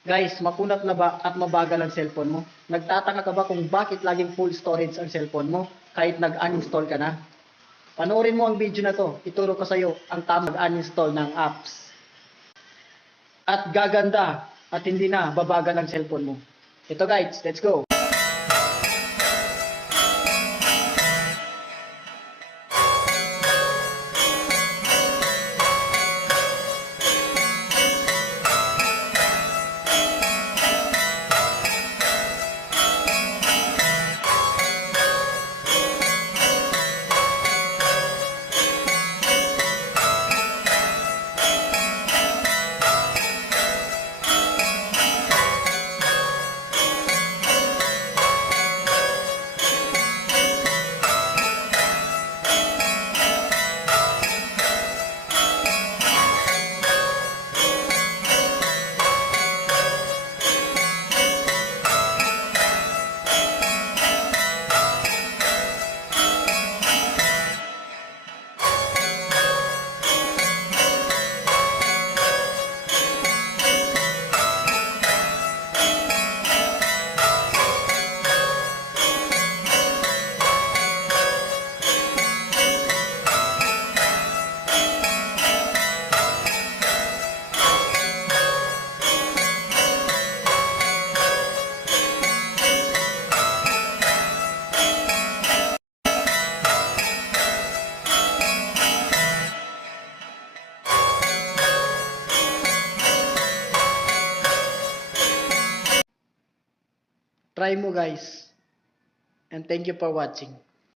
Guys, makunat na ba at mabagal ang cellphone mo? Nagtataka ka ba kung bakit laging full storage ang cellphone mo kahit nag-uninstall ka na? Panoorin mo ang video na to. Ituro ko sa iyo ang tamang uninstall ng apps. At gaganda at hindi na babagal ang cellphone mo. Ito guys, let's go! Try mo guys. And thank you for watching.